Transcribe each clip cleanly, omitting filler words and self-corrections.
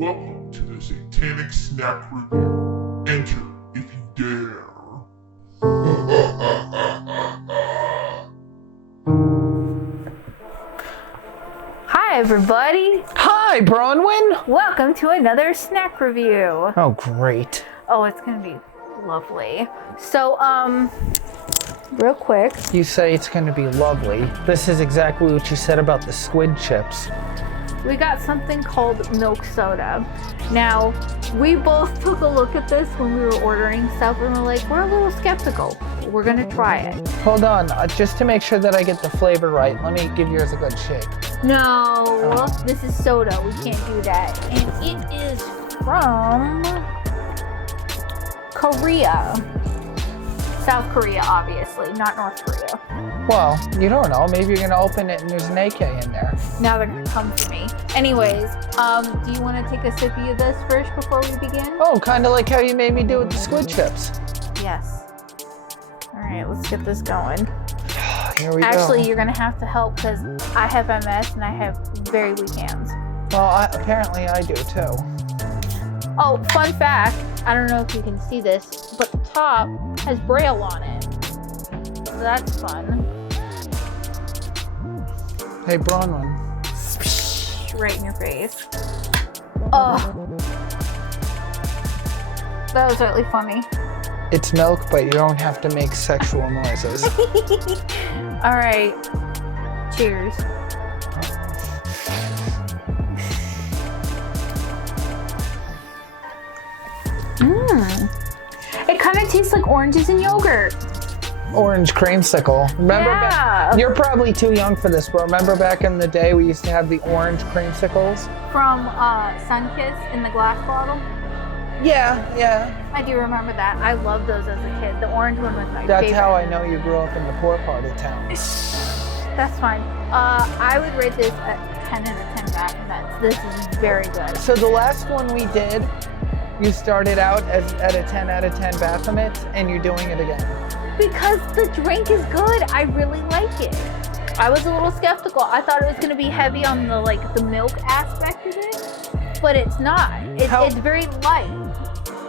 Welcome to the Satanic Snack Review. Enter if you dare. Hi everybody! Hi, Bronwyn! Welcome to another snack review. Oh, great. Oh, it's gonna be lovely. So, real quick. You say it's going to be lovely. This is exactly what you said about the squid chips. We got something called milk soda. Now, we both took a look at this when we were ordering stuff and we're like, we're a little skeptical. We're gonna try it. Hold on, just to make sure that I get the flavor right, let me give yours a good shake. No, this is soda. We can't do that. And it is from Korea. South Korea, obviously, not North Korea. Well, you don't know. Maybe you're going to open it and there's an AK in there. Now they're going to come for me. Anyways, do you want to take a sippy of this first before we begin? Oh, kind of like how you made me do with the squid chips. Yes. All right, let's get this going. Here we go. Actually, you're going to have to help because I have MS and I have very weak hands. Well, apparently I do too. Oh, fun fact. I don't know if you can see this, but the top has Braille on it. So that's fun. Hey, Bronwyn. Right in your face. Oh. That was really funny. It's milk, but you don't have to make sexual noises. All right. Cheers. It kind of tastes like oranges and yogurt. Orange creamsicle. Remember Yeah. You're probably too young for this, but remember back in the day we used to have the orange creamsicles? From Sunkist in the glass bottle. Yeah. I do remember that. I loved those as a kid. The orange one was my favorite. That's how I know you grew up in the poor part of town. That's fine. I would rate this at 10 out of 10 Baphomet. This is very good. So the last one we did, you started out at a 10 out of 10 Baphomet, and you're doing it again. Because the drink is good. I really like it. I was a little skeptical. I thought it was going to be heavy on the milk aspect of it, but it's not. It's very light.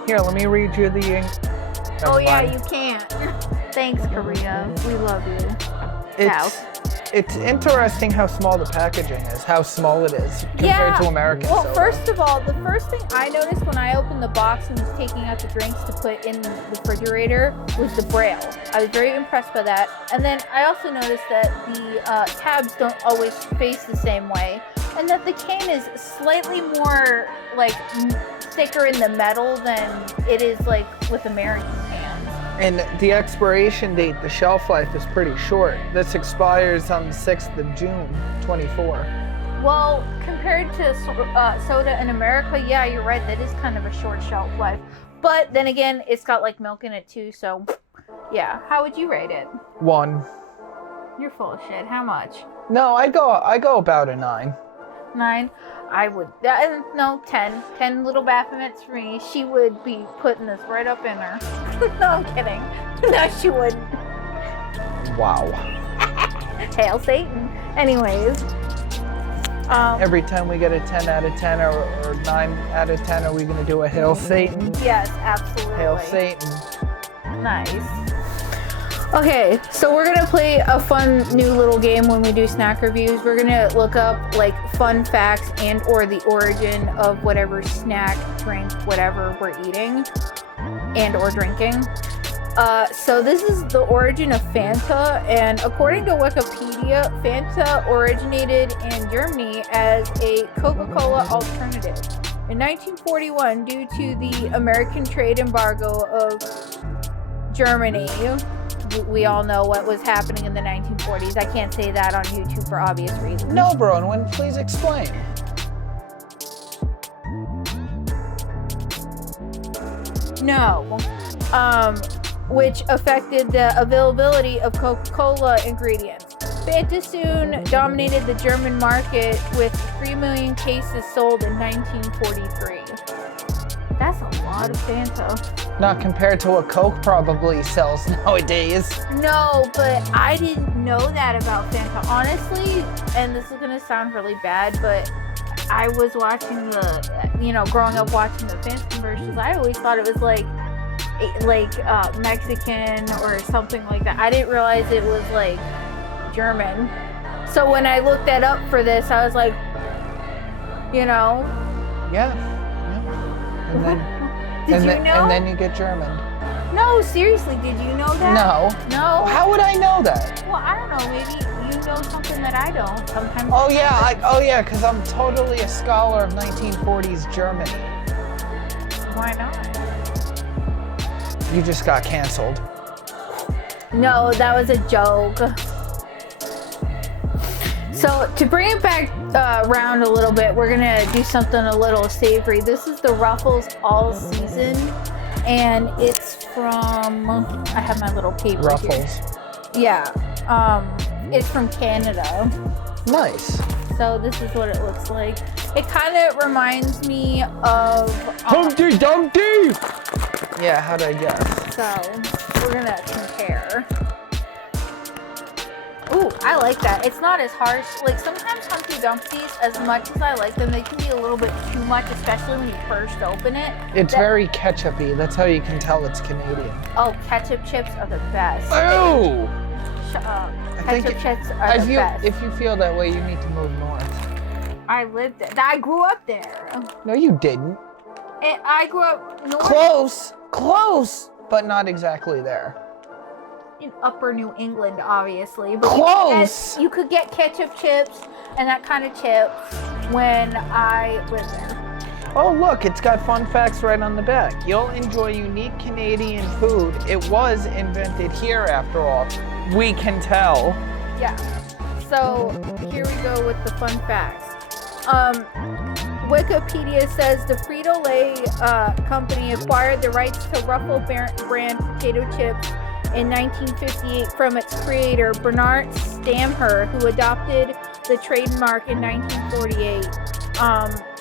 Here, let me read you the... Oh yeah, you can't. Thanks, Korea. We love you. It's interesting how small the packaging is, how small it is compared to American soda. Well, first of all, the first thing I noticed when I opened the box and was taking out the drinks to put in the refrigerator was the Braille. I was very impressed by that. And then I also noticed that the tabs don't always face the same way, and that the can is slightly more thicker in the metal than it is with American cans. And the expiration date, the shelf life is pretty short. This expires on the 6th of June, 24. Well, compared to soda in America, yeah, you're right. That is kind of a short shelf life. But then again, it's got milk in it too, so yeah. How would you rate it? 1. You're full of shit. How much? No, I go about a 9. 9? I would, no, 10. 10 little Baphomets for me. She would be putting this right up in her. No, I'm kidding. No, she wouldn't. Wow. Hail Satan. Anyways. Every time we get a 10 out of 10 or 9 out of 10, are we going to do a Hail Satan? Yes, absolutely. Hail Satan. Nice. Okay, so we're gonna play a fun new little game when we do snack reviews. We're gonna look up fun facts and or the origin of whatever snack, drink, whatever we're eating and or drinking. So this is the origin of Fanta, and according to Wikipedia, Fanta originated in Germany as a Coca-Cola alternative. In 1941, due to the American trade embargo of Germany, we all know what was happening in the 1940s. I can't say that on YouTube for obvious reasons. No, Bronwyn, please explain. No. Which affected the availability of Coca-Cola ingredients. Fanta soon dominated the German market with 3 million cases sold in 1943. That's a lot of Fanta. Not compared to what Coke probably sells nowadays. No, but I didn't know that about Fanta. Honestly, and this is going to sound really bad, but I was watching growing up watching the Fanta commercials, I always thought it was like Mexican or something like that. I didn't realize it was like German. So when I looked that up for this, I was like, Yeah. And then, Did you know? And then you get German. No, seriously, did you know that? No. No? How would I know that? Well, I don't know. Maybe you know something that I don't. Sometimes. Oh yeah, because I'm totally a scholar of 1940s Germany. Why not? You just got canceled. No, that was a joke. So to bring it back around a little bit, we're gonna do something a little savory. This is the Ruffles All Season, and it's from. I have my little paper Ruffles. Here. Yeah, it's from Canada. Nice. So this is what it looks like. It kind of reminds me of Humpty Dumpty. Yeah, how'd I guess? So we're gonna compare. Ooh, I like that. It's not as harsh. Like sometimes Humpty Dumpties, as much as I like them, they can be a little bit too much, especially when you first open it. It's very ketchup-y. That's how you can tell it's Canadian. Oh, ketchup chips are the best. Oh! Shut up. Ketchup chips are the best. If you feel that way, you need to move north. I lived there. I grew up there. No, you didn't. And I grew up north. Close, but not exactly there. In upper New England, obviously. But Close! You could get ketchup chips and that kind of chip when I lived there. Oh, look, it's got fun facts right on the back. You'll enjoy unique Canadian food. It was invented here, after all. We can tell. Yeah. So, here we go with the fun facts. Wikipedia says the Frito-Lay company acquired the rights to Ruffle brand potato chips in 1958 from its creator, Bernard Stamher, who adopted the trademark in 1948.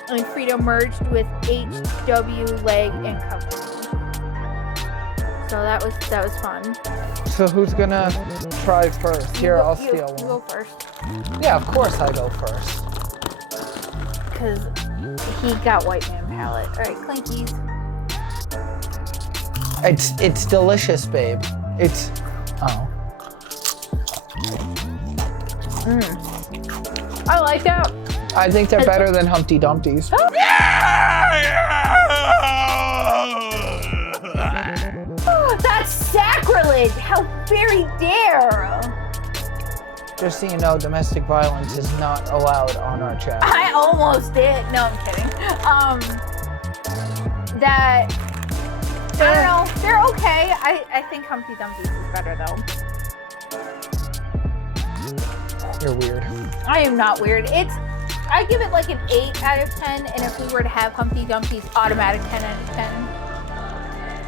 And Frito merged with H.W. Legg and Company. So that was fun. So who's gonna try first? Here, I'll steal one. You go first. Yeah, of course I go first. Because he got white man palate. All right, Clinkies. It's delicious, babe. It's I like that. I think they're better than Humpty Dumpty's. Oh, that's sacrilege! How very dare! Just so you know, domestic violence is not allowed on our channel. I almost did. No, I'm kidding. I don't know. They're okay. I think Humpty Dumpty's is better though. You're weird. I am not weird. I give it like an 8 out of 10, and if we were to have Humpty Dumpty's, automatic 10 out of 10.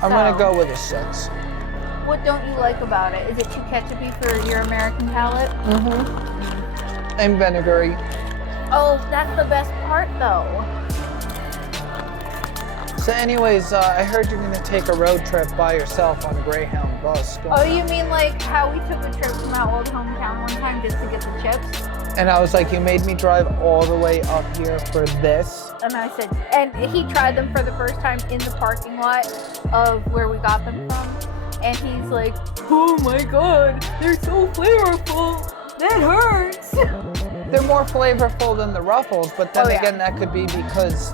I'm gonna go with a 6. What don't you like about it? Is it too ketchupy for your American palate? Mm-hmm. And vinegary. Oh, that's the best part though. So anyways, I heard you're gonna take a road trip by yourself on a Greyhound bus. Oh, you mean like how we took a trip to my old hometown one time just to get the chips? And I was like, you made me drive all the way up here for this? And I said, and he tried them for the first time in the parking lot of where we got them from. And he's like, oh my God, they're so flavorful. That hurts. They're more flavorful than the Ruffles, but then again, that could be because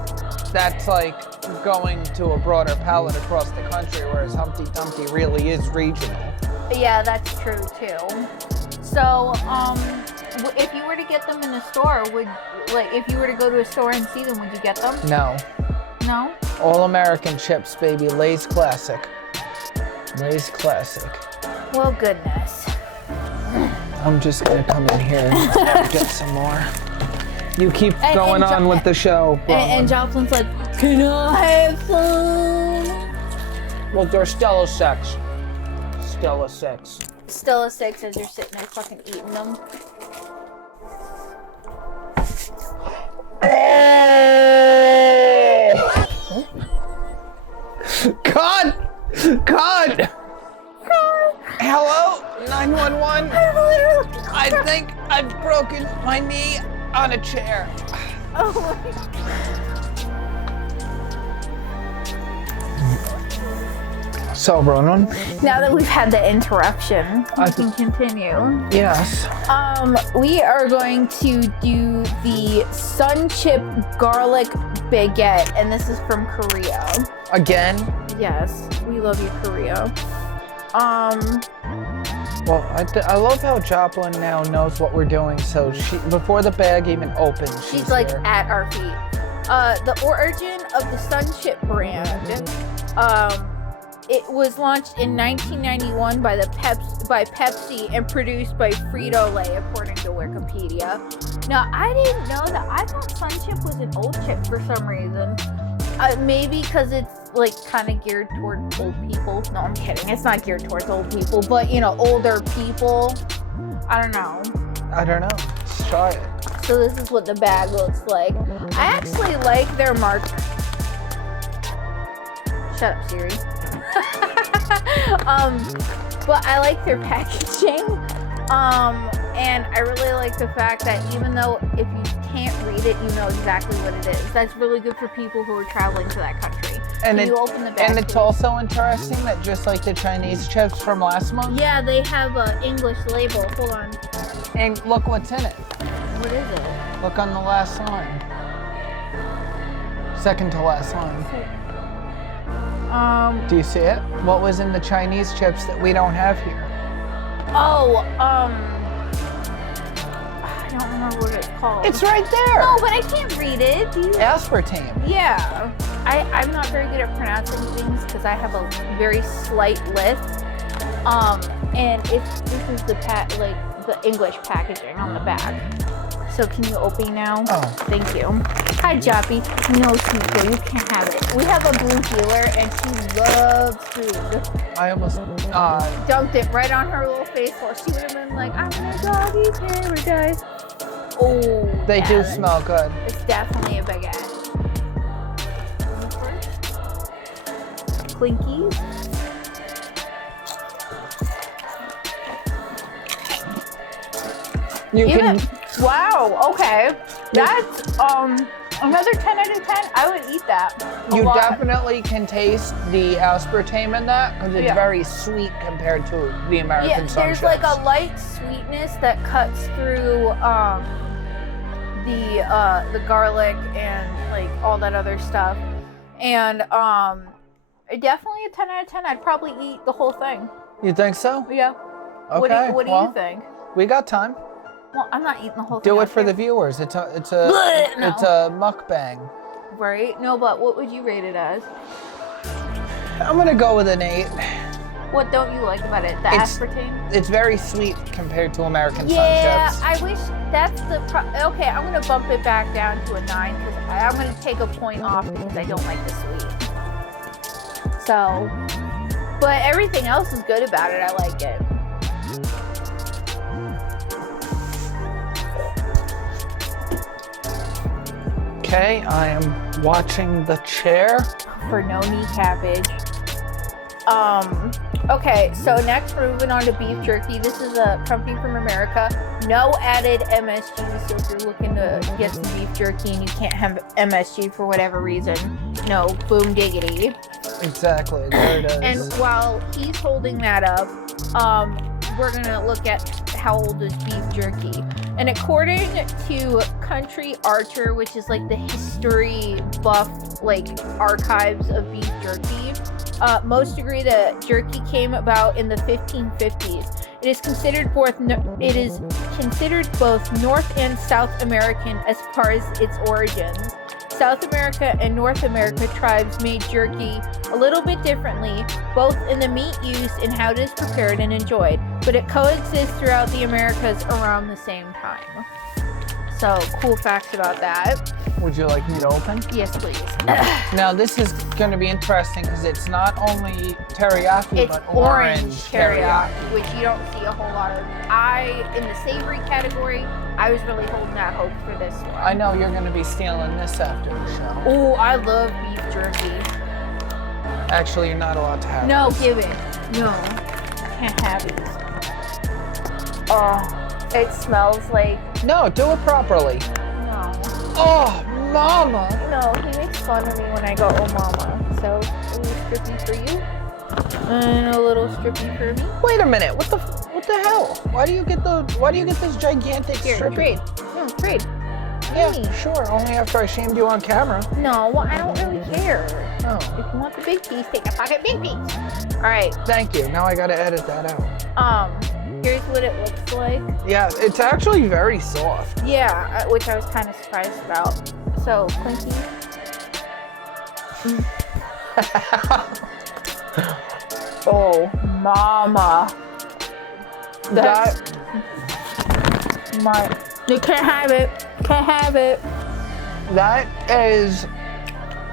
that's like going to a broader palate across the country, whereas Humpty Dumpty really is regional. Yeah, that's true too. So, if you were to get them in a store, if you were to go to a store and see them, would you get them? No. No? All American chips, baby. Lay's Classic. Lay's Classic. Well, goodness. I'm just gonna come in here and get some more. You keep going on with the show. And Joplin's like, can I have some? Well, they're still a 6. Still a 6. Still a 6 as you're sitting there fucking eating them. God! Hello? 911? I think I've broken my knee on a chair. Oh my God. So, Ronan. Now that we've had the interruption, we can continue. Yes. We are going to do the Sun Chip Garlic Baguette, and this is from Korea. Again? Yes, we love you, Korea. Well, I love how Joplin now knows what we're doing. So before the bag even opens, she's like here. At our feet. The origin of the Sun Chip brand. It was launched in 1991 by Pepsi and produced by Frito-Lay, according to Wikipedia. Now, I didn't know that. I thought Sun Chip was an old chip for some reason. Maybe because it's like kind of geared toward old people. No, I'm kidding. It's not geared towards old people, but you know, older people. I don't know. Let's try it. So this is what the bag looks like. I actually like their mark. Shut up, Siri. But I like their packaging. And I really like the fact that even though if you can't read it, you know exactly what it is. That's really good for people who are traveling to that country. And you open the bag, and it's also interesting that just like the Chinese chips from last month. Yeah, they have an English label. Hold on. And look what's in it. What is it? Look on the last line. Second to last line. Do you see it? What was in the Chinese chips that we don't have here? Oh, I don't remember what it's called. It's right there. No, but I can't read it. Do you? Aspartame. Yeah. I'm not very good at pronouncing things because I have a very slight lisp. And if this is the English packaging on the bag. So can you open now? Oh. Thank you. Hi, Joppy. No, sweet girl, you can't have it. We have a blue healer and she loves food. I almost dumped it right on her little face while she would have been like, I'm in a doggy paradise. Oh. They do smell good. It's definitely a baguette. Clinkies. Wow, okay. That's another 10 out of 10. I would eat that. You definitely can taste the aspartame in that because it's very sweet compared to the American Sun there's chips. like a light sweetness that cuts through the garlic and like all that other stuff. And definitely a 10 out of 10. I'd probably eat the whole thing. You think so? Yeah. Okay. What do you think? We got time. Well, I'm not eating the whole thing. Do it for the viewers. It's a mukbang. Right? No, but what would you rate it as? I'm gonna go with an 8. What don't you like about it? The aspartame? It's very sweet compared to American Sun chips. Yeah, I wish that's the okay, I'm gonna bump it back down to a 9 because I'm gonna take a point off because I don't like the sweet. So, but everything else is good about it. I like it. Okay, I am watching the chair. For no knee cabbage. Okay, so next we're moving on to beef jerky. This is a company from America. No added MSG, so if you're looking to get some beef jerky and you can't have MSG for whatever reason, no, boom diggity. Exactly, there it is. And while he's holding that up, we're gonna look at how old is beef jerky. And according to Country Archer, which is like the history buff, like archives of beef jerky, most agree that jerky came about in the 1550s. It is considered both North and South American as far as its origins. South America and North America tribes made jerky a little bit differently, both in the meat used and how it is prepared and enjoyed, but it coexists throughout the Americas around the same time. So, cool facts about that. Would you like me to open? Yes, please. Now, this is going to be interesting because it's not only teriyaki, it's but orange teriyaki, which you don't see a whole lot of. In the savory category, I was really holding out hope for this one. I know you're going to be stealing this after the show. Oh, I love beef jerky. Actually, you're not allowed to have it. No, give it. No, can't have it. Oh, it smells like... No, do it properly. No. Oh, mama. No, he makes fun of me when I go, oh mama. So, a little strippy for you. And a little strippy for me. Wait a minute. What the hell? Why do you get this gigantic strippy? Trade. No, trade. Yeah, Hey. sure. Only after I shamed you on camera. No, well, I don't really care. Oh. If you want the big piece, take a pocket big piece. All right. Thank you. Now I gotta edit that out. Here's what it looks like. Yeah, it's actually very soft. Yeah, which I was kind of surprised about. So, Clinky. Oh, mama. You can't have it. Can't have it. That is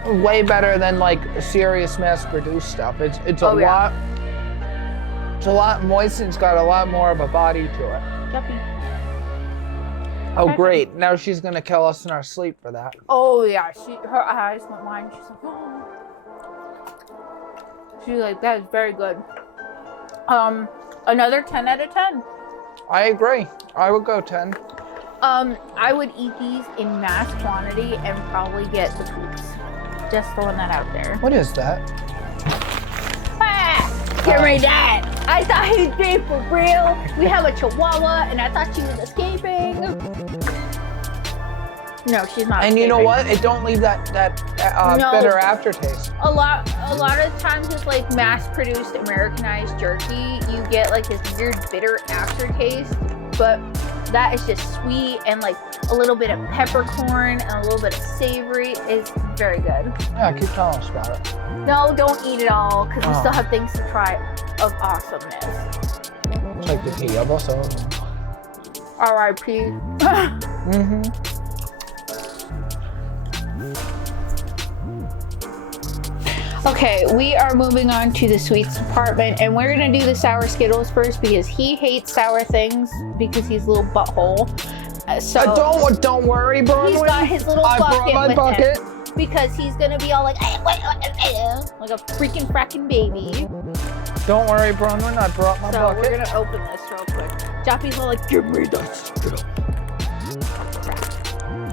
way better than like serious mass-produced stuff. It's a lot. It's a lot moist and it's got a lot more of a body to it. Yuppie. Oh, great. Now she's going to kill us in our sleep for that. Oh, yeah. Her eyes went wide. She's like, oh. She's like, that is very good. Another 10 out of 10. I agree. I would go 10. I would eat these in mass quantity and probably get the poops. Just throwing that out there. What is that? Ah, give me that. I thought he was being for real. We have a chihuahua and I thought she was escaping. No, she's not. And escaping. you know what? It don't leave that bitter aftertaste. A lot of times with like mass-produced Americanized jerky, you get like this weird bitter aftertaste, but that is just sweet and like a little bit of peppercorn and a little bit of savory. Is very good. Yeah, keep telling us about it. No, don't eat it all because we still have things to try of awesomeness. It's like the tea of us all. R.I.P. Okay, we are moving on to the sweets department, and we're gonna do the sour Skittles first because he hates sour things because he's a little butthole. So don't worry, Bronwyn. He's got his little bucket brought my with bucket. him because he's gonna be all like a freaking fracking baby. Don't worry, Bronwyn. I brought my bucket. So we're gonna open this real quick. Joppy's all like, give me that Skittle.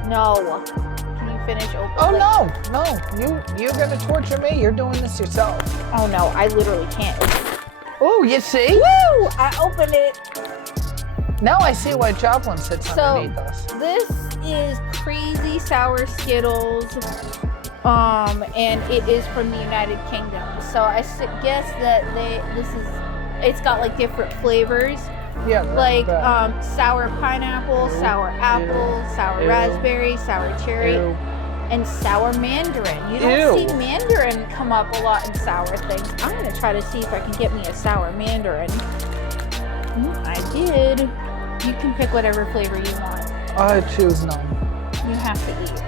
No. Finish opening. Oh no, you're gonna torture me. You're doing this yourself. Oh no, I literally can't open it. Oh, you see? Woo! I opened it. Now I see why Joplin sits underneath us. This is crazy sour Skittles, and it is from the United Kingdom. So I guess that it's got like different flavors. Yeah. Like sour pineapple, sour apple, sour raspberry, sour cherry. And sour mandarin. You don't see mandarin come up a lot in sour things. I'm gonna try to see if I can get me a sour mandarin. I did. You can pick whatever flavor you want. I choose none. You have to eat.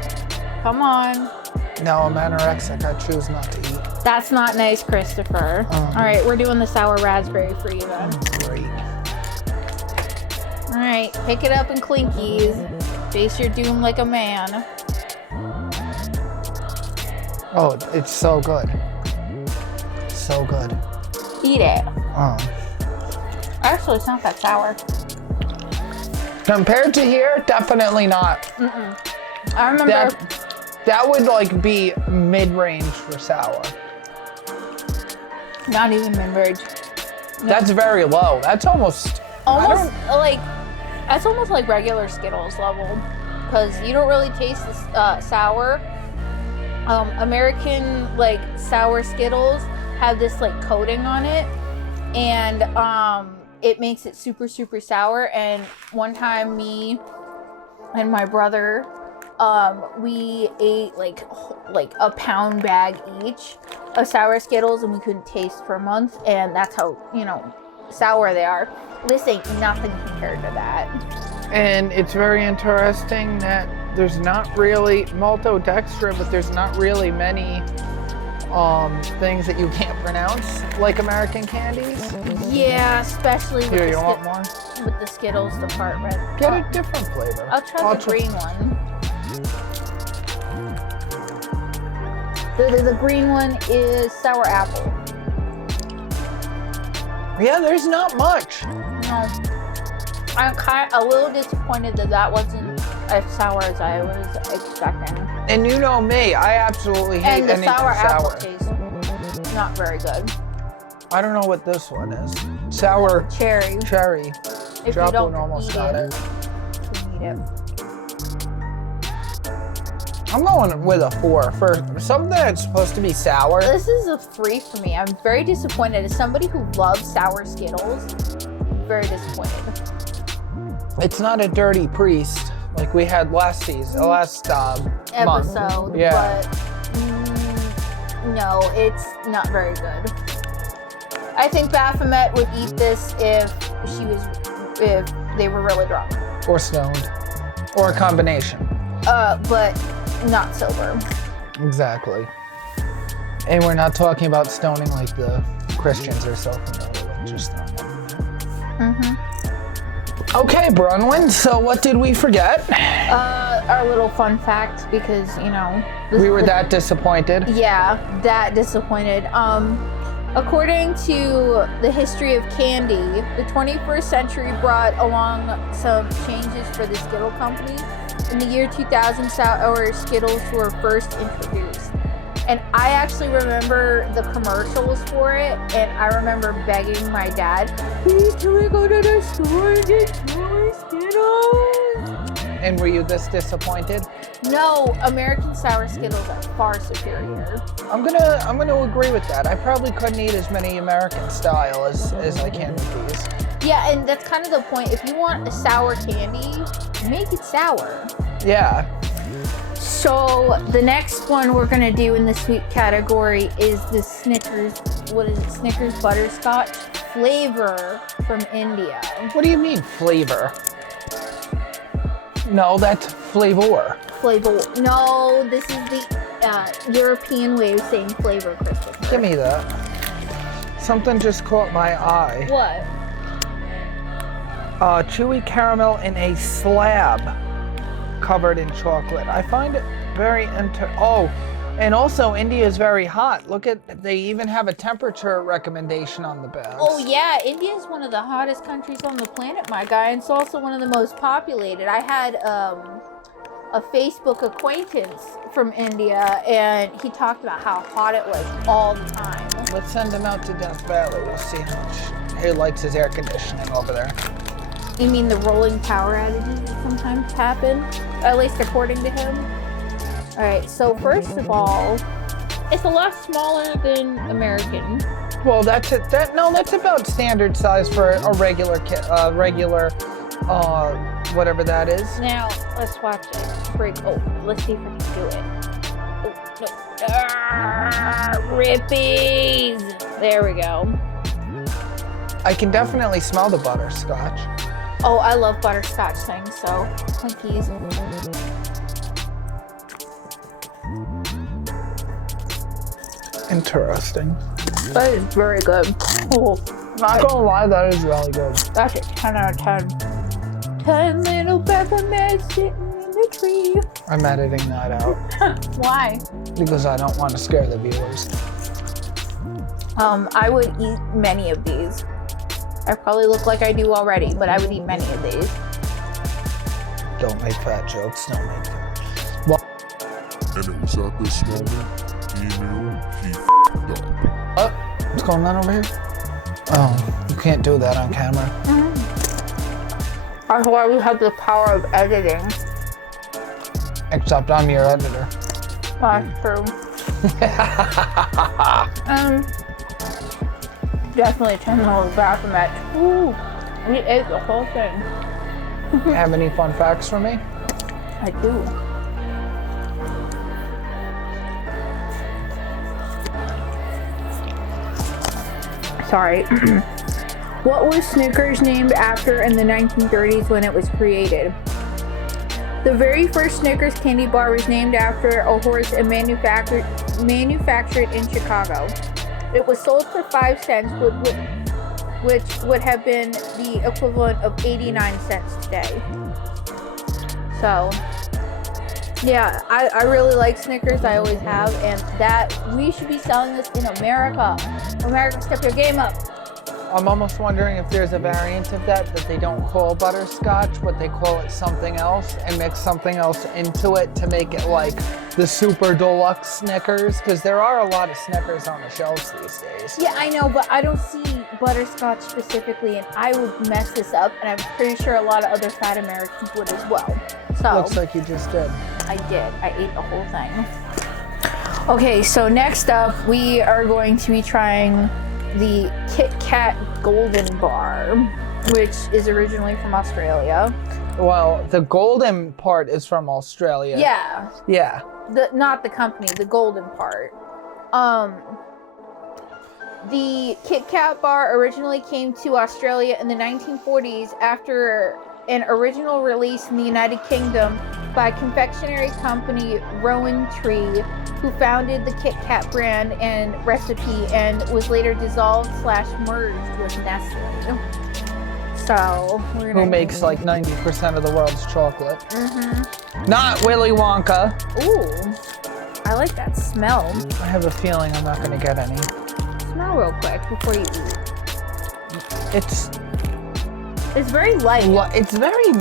Come on. No, I'm anorexic. I choose not to eat. That's not nice, Christopher. All right, we're doing the sour raspberry for you then. Great. All right, pick it up in Clinkies. Face your doom like a man. Oh, it's so good. So good. Eat it. Oh. Actually, it's not that sour. Compared to here, definitely not. I remember that would like be mid-range for sour. Not even mid-range. No. That's very low. That's almost like regular Skittles level, because you don't really taste the sour. American like sour Skittles have this like coating on it, and it makes it super sour. And one time, me and my brother, we ate like a pound bag each of sour Skittles, and we couldn't taste for a month. And that's how sour they are. This ain't nothing compared to that. And it's very interesting that there's not really maltodextrin, but there's not really many things that you can't pronounce, like American candies. Yeah, especially with, you want more? With the Skittles department. Get a different flavor. I'll try the green one. The green one is sour apple. Yeah, there's not much. No. I'm a little disappointed that wasn't as sour as I was expecting. And you know me, I absolutely hate And the anything sour apple sour. taste, not very good. I don't know what this one is. Sour Cherry. cherry. If you Joplin don't almost eat got it, it. you need it. I'm going with a 4 for something that's supposed to be sour. This is a 3 for me. I'm very disappointed. As somebody who loves sour Skittles, very disappointed. It's not a dirty priest like we had last month. Episode, Yeah. but no, it's not very good. I think Baphomet would eat this if they were really drunk. Or stoned. Or a combination. But not sober. Exactly. And we're not talking about stoning like the Christians are self-familiar with, just throwing them. Okay, Bronwyn, so what did we forget? Our little fun fact, because, you know. We were that disappointed. Yeah, that disappointed. According to the history of candy, the 21st century brought along some changes for the Skittle Company. In the year 2000, sour Skittles were first introduced. And I actually remember the commercials for it, and I remember begging my dad, please can we go to the store and get sour Skittles? And were you this disappointed? No, American sour Skittles are far superior. I'm gonna agree with that. I probably couldn't eat as many American style as I can with these. Yeah, and that's kind of the point. If you want a sour candy, make it sour. Yeah. So the next one we're gonna do in the sweet category is the Snickers, Snickers butterscotch flavor from India. What do you mean flavor? No, that's flavor. Flavor. No, this is the European way of saying flavor, Christopher. Give me that. Something just caught my eye. What? Chewy caramel in a slab covered in chocolate. I find it very and also India is very hot. Look at, they even have a temperature recommendation on the bags. Oh yeah, India is one of the hottest countries on the planet, my guy, and it's also one of the most populated. I had a Facebook acquaintance from India, and he talked about how hot it was all the time. Let's send him out to Death Valley. We'll see how much he likes his air conditioning over there. You mean the rolling power outages that sometimes happen? At least according to him. Alright, so first of all, it's a lot smaller than American. Well, that's about standard size for a regular whatever that is. Now, let's watch it. Let's see if we can do it. Oh, no. Rippies! There we go. I can definitely smell the butterscotch. Oh, I love butterscotch things, so Twinkies. Interesting. That is very good. Oh, Not gonna lie, that is really good. that's a 10 out of 10. 10 little peppermints sitting in the tree. I'm editing that out Why? because I don't want to scare the viewers. I would eat many of these. I probably look like I do already, but I would eat many of these. Don't make fat jokes. Don't make them. And it was at this moment he knew he f***ed up. Oh, what's going on over here? Oh, you can't do that on camera. That's why we have the power of editing. Except I'm your editor. That's true. Definitely 10 little Baphomet. Ooh, we ate the whole thing. Have any fun facts for me? I do. Sorry. What was Snickers named after in the 1930s when it was created? The very first Snickers candy bar was named after a horse and manufactured in Chicago. It was sold for 5 cents, which would have been the equivalent of 89 cents today. So, yeah, I really like Snickers. I always have, and that we should be selling this in America. America, step your game up. I'm almost wondering if there's a variant of that they don't call butterscotch, but they call it something else and mix something else into it to make it like the super deluxe Snickers, because there are a lot of Snickers on the shelves these days. Yeah, I know, but I don't see butterscotch specifically, and I would mess this up, and I'm pretty sure a lot of other fat Americans would as well. So Looks like you just did. I did. I ate the whole thing. Okay, so next up, we are going to be trying the Kit Kat Golden Bar, which is originally from Australia. Well, the golden part is from Australia. Yeah. Yeah. Not the company, the golden part. The Kit Kat bar originally came to Australia in the 1940s after an original release in the United Kingdom by confectionery company Rowan Tree, who founded the Kit Kat brand and recipe and was later dissolved/merged with Nestle. So we're gonna Who makes like 90% of the world's chocolate. Mm-hmm. Not Willy Wonka. Ooh, I like that smell. I have a feeling I'm not gonna get any. Smell real quick before you eat. It's very light. It's very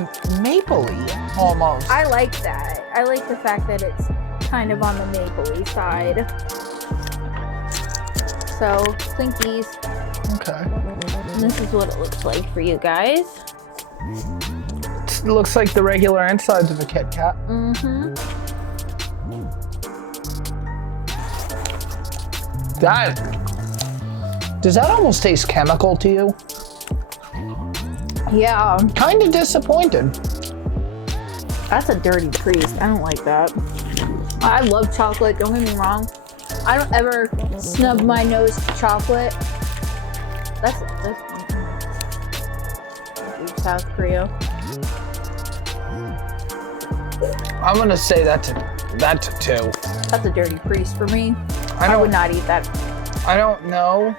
mapley, almost. I like that. I like the fact that it's kind of on the mapley side. So, Twinkies. Okay. And this is what it looks like for you guys. It looks like the regular insides of a Kit Kat. Mm-hmm. Does that almost taste chemical to you? Yeah. Kind of disappointed. That's a dirty priest. I don't like that. I love chocolate, don't get me wrong. I don't ever snub my nose to chocolate. That's South Korea. I'm gonna say that's a 2. That's a dirty priest for me. I would not eat that. I don't know.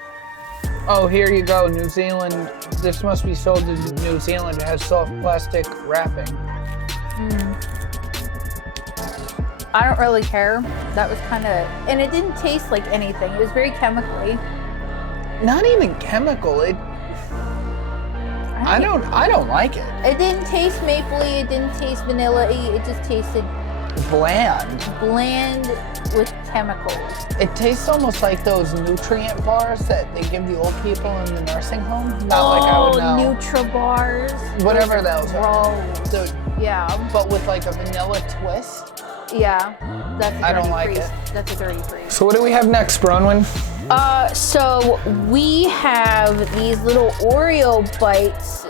Oh, here you go, New Zealand. This must be sold in New Zealand. It has soft plastic wrapping. I don't really care. That was kind of, and it didn't taste like anything. It was very chemically. Not even chemical. I don't like it. It didn't taste mapley. It didn't taste vanilla-y. It just tasted bland with chemicals. It tastes almost like those nutrient bars that they give the old people in the nursing home. Not like I would know. Nutri-Bars. Whatever those are. Gross. Yeah. But with like a vanilla twist. Yeah. That's a dirty I don't like priest. it. That's a dirty priest. So what do we have next, Bronwyn? So we have these little Oreo bites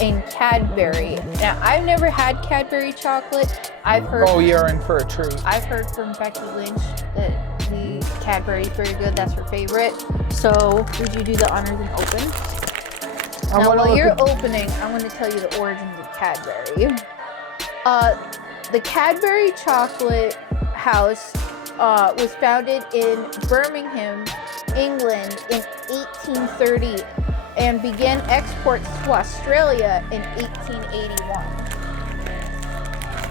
in Cadbury. Now, I've never had Cadbury chocolate. I've heard. Oh, you're in for a treat. I've heard from Becky Lynch that the Cadbury is very good. That's her favorite. So, would you do the honors and open? Now, while you're opening, I'm going to tell you the origins of Cadbury. The Cadbury Chocolate House was founded in Birmingham, England in 1830 and began exports to Australia in 1881.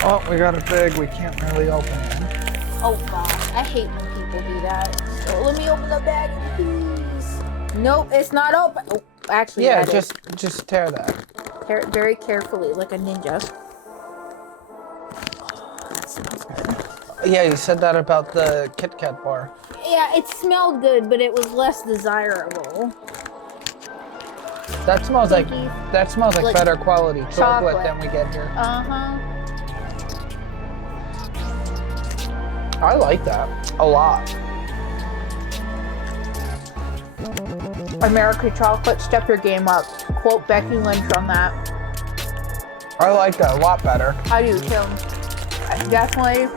Oh, we got it big. We can't really open it. Oh gosh, I hate when people do that. So let me open the bag, please. Nope, it's not open. Oh, actually, yeah, just tear that. Tear it very carefully, like a ninja. Oh, that smells good. Yeah, you said that about the Kit Kat bar. Yeah, it smelled good, but it was less desirable. That smells like better quality chocolate than we get here. Uh-huh. I like that a lot. American chocolate, step your game up. Quote Becky Lynch on that. I like that a lot better. I do too. Definitely.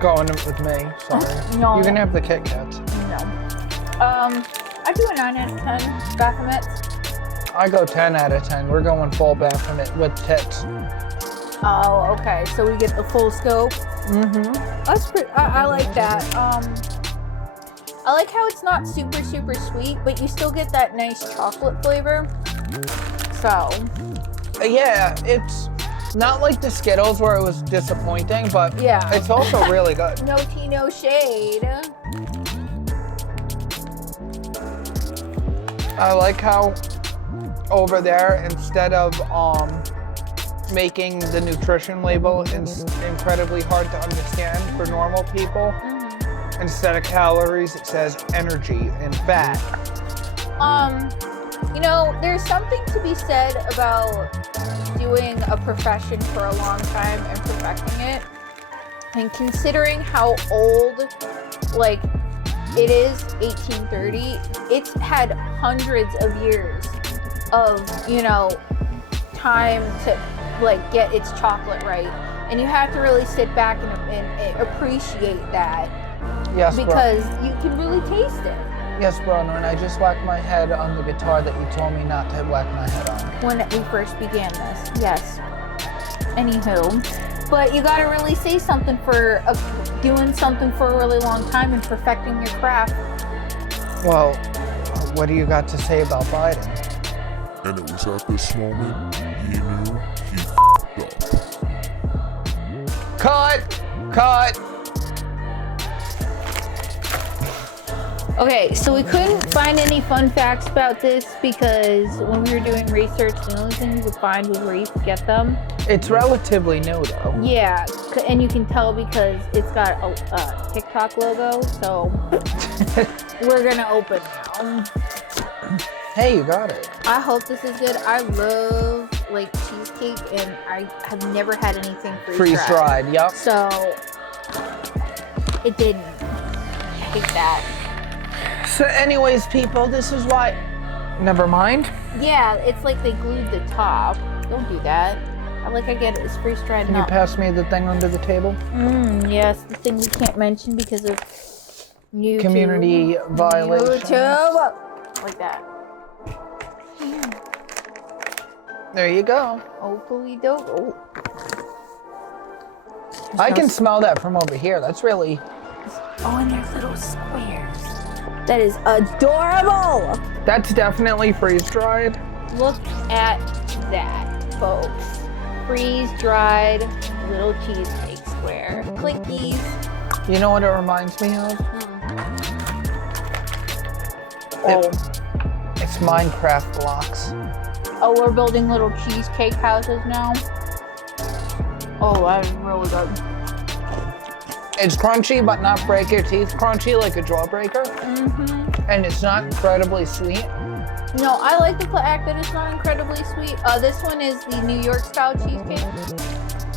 Going with me. Sorry. No. You can have the Kit Kats. No. I do a 9 out of 10 Baphomet. I go 10 out of 10. We're going full Baphomet with tits. Oh, okay. So we get the full scope. Mm-hmm. That's pretty. I like that. I like how it's not super sweet, but you still get that nice chocolate flavor. So. Yeah, it's not like the Skittles where it was disappointing, but yeah, it's also really good. No tea, no shade. I like how over there, instead of making the nutrition label incredibly hard to understand for normal people, instead of calories, it says energy and fat. You know, there's something to be said about doing a profession for a long time and perfecting it. And considering how old, like, it is 1830, it's had hundreds of years of, you know, time to, like, get its chocolate right. And you have to really sit back and appreciate that. Yes, because you can really taste it. Yes, Bruno, and I just whacked my head on the guitar that you told me not to whack my head on. When we first began this, yes. Anywho, but you gotta really say something for doing something for a really long time and perfecting your craft. Well, what do you got to say about Biden? And it was at this moment he knew he f***ed up. Cut! Okay, so we couldn't find any fun facts about this because when we were doing research, the only thing we could find was where you could get them. It's relatively new, though. Yeah, and you can tell because it's got a TikTok logo, so we're gonna open now. Hey, you got it. I hope this is good. I love, like, cheesecake, and I have never had anything freeze-dried. Yep. So, it didn't. I hate that. So anyways, people, this is why... Never mind. Yeah, it's like they glued the top. Don't do that. I get it. It's freeze-dried. Can you pass me the thing under the table? Yes, the thing we can't mention because of YouTube. Community violation. YouTube! Like that. There you go. Hopefully dope. Oh. I can smell that from over here. That's really... Oh, and there's little squares. That is adorable! That's definitely freeze-dried. Look at that, folks. Freeze-dried little cheesecake square. Clinkies. You know what it reminds me of? It's Minecraft blocks. Oh, we're building little cheesecake houses now? Oh, that is really good. It's crunchy, but not break your teeth crunchy like a jawbreaker. And it's not incredibly sweet. No, I like the fact that it's not incredibly sweet. This one is the New York style cheesecake.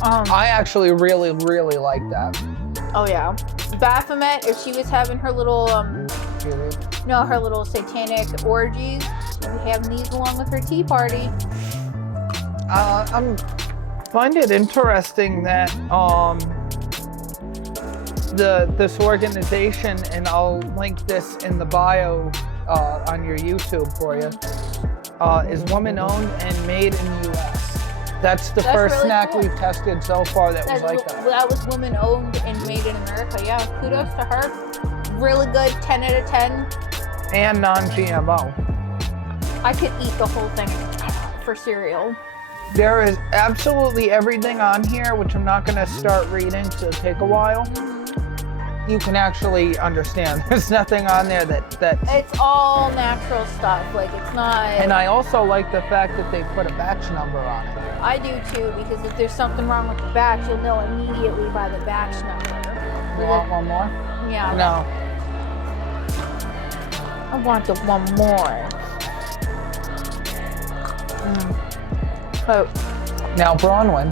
I actually really, really like that. Oh yeah. Baphomet, if she was having her little her little satanic orgies, she'd be having these along with her tea party. I find it interesting that this organization, and I'll link this in the bio on your YouTube for you, is woman-owned and made in the U.S. That's first really snack cool. we've tested so far that was like that. That was woman-owned and made in America. Yeah, kudos to her. Really good, 10 out of 10. And non-GMO. I could eat the whole thing for cereal. There is absolutely everything on here, which I'm not going to start reading, so it'll take a while. You can actually understand. There's nothing on there that... It's all natural stuff. Like, it's not... And I also like the fact that they put a batch number on it. I do too, because if there's something wrong with the batch, you'll know immediately by the batch number. You want one more? Yeah. No. I want the one more. Oh. Now, Bronwyn,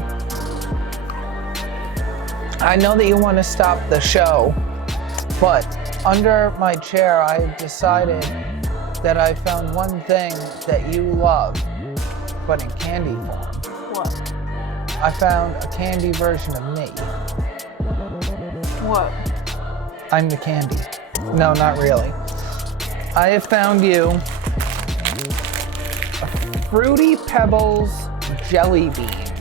I know that you want to stop the show, but under my chair, I've decided that I found one thing that you love, but in candy form. What? I found a candy version of me. What? I'm the candy. No, not really. I have found you a Fruity Pebbles jelly beans.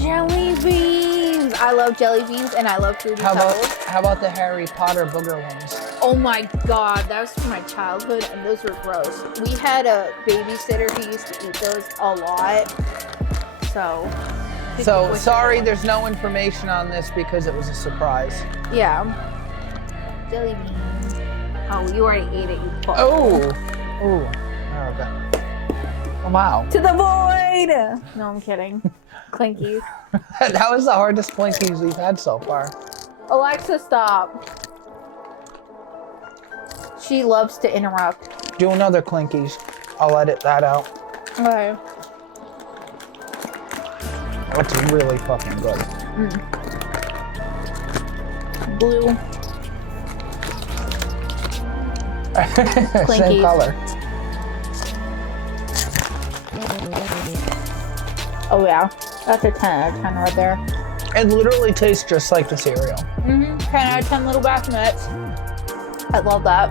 Jelly beans! I love jelly beans and I love Fruity Pebbles. How about the Harry Potter booger ones? Oh my god, that was from my childhood and those were gross. We had a babysitter who used to eat those a lot. So sorry, there's no information on this because it was a surprise. Yeah. Jelly beans. Oh, you already ate it, you fuck. Oh! Ooh. Okay. Oh, wow. To the void! No, I'm kidding. Clinkies. That was the hardest Plinkies we've had so far. Alexa, stop. She loves to interrupt. Do another Clinkies. I'll edit that out. Okay. That's really fucking good. Blue. Same color. Oh yeah, that's a 10 out of 10 right there. It literally tastes just like the cereal. 10 out of 10 little bassinets. I love that.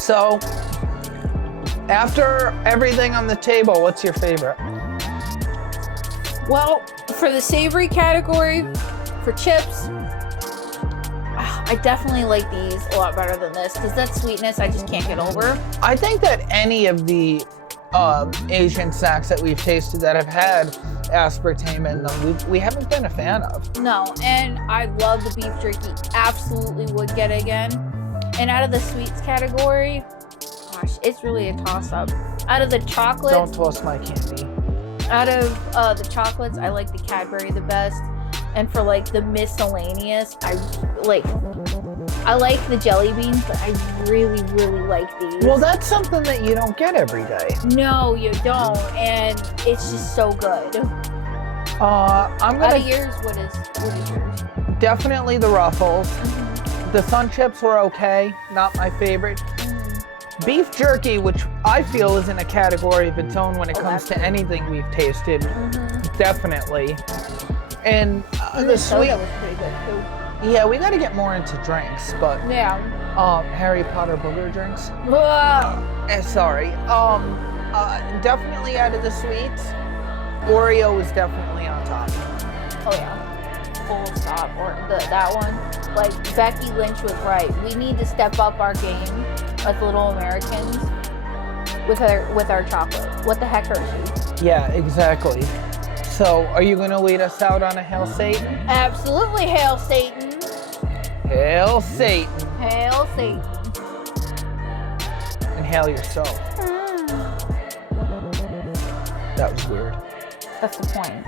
So, after everything on the table, what's your favorite? Well, for the savory category, for chips, I definitely like these a lot better than this because that sweetness I just can't get over. I think that any of the Asian snacks that we've tasted that have had aspartame in them, we haven't been a fan of. No, and I love the beef jerky. Absolutely would get it again. And out of the sweets category, gosh, it's really a toss-up. Out of the chocolates, Don't toss my candy. out of the chocolates, I like the Cadbury the best. And for like the miscellaneous, I like the jelly beans, but I really, really like these. Well, that's something that you don't get every day. No, you don't, and it's just so good. I'm Out gonna of yours, what is yours? definitely the Ruffles. The Sun Chips were okay, not my favorite. Beef jerky, which I feel is in a category of its own when it comes to anything we've tasted, definitely. And the sweet, soda was pretty good too. yeah, we got to get more into drinks, but Yeah. Harry Potter booger drinks. Ugh. Sorry. Definitely out of the sweets, Oreo is definitely on top. Oh yeah. Full stop. Or that one. Like Becky Lynch was right. We need to step up our game as little Americans with our chocolate. What the heck, Hershey? Yeah, exactly. So, are you going to lead us out on a Hail Satan? Absolutely, hail Satan. Hail Satan. Hail Satan. And hail yourself. That was weird. That's the point.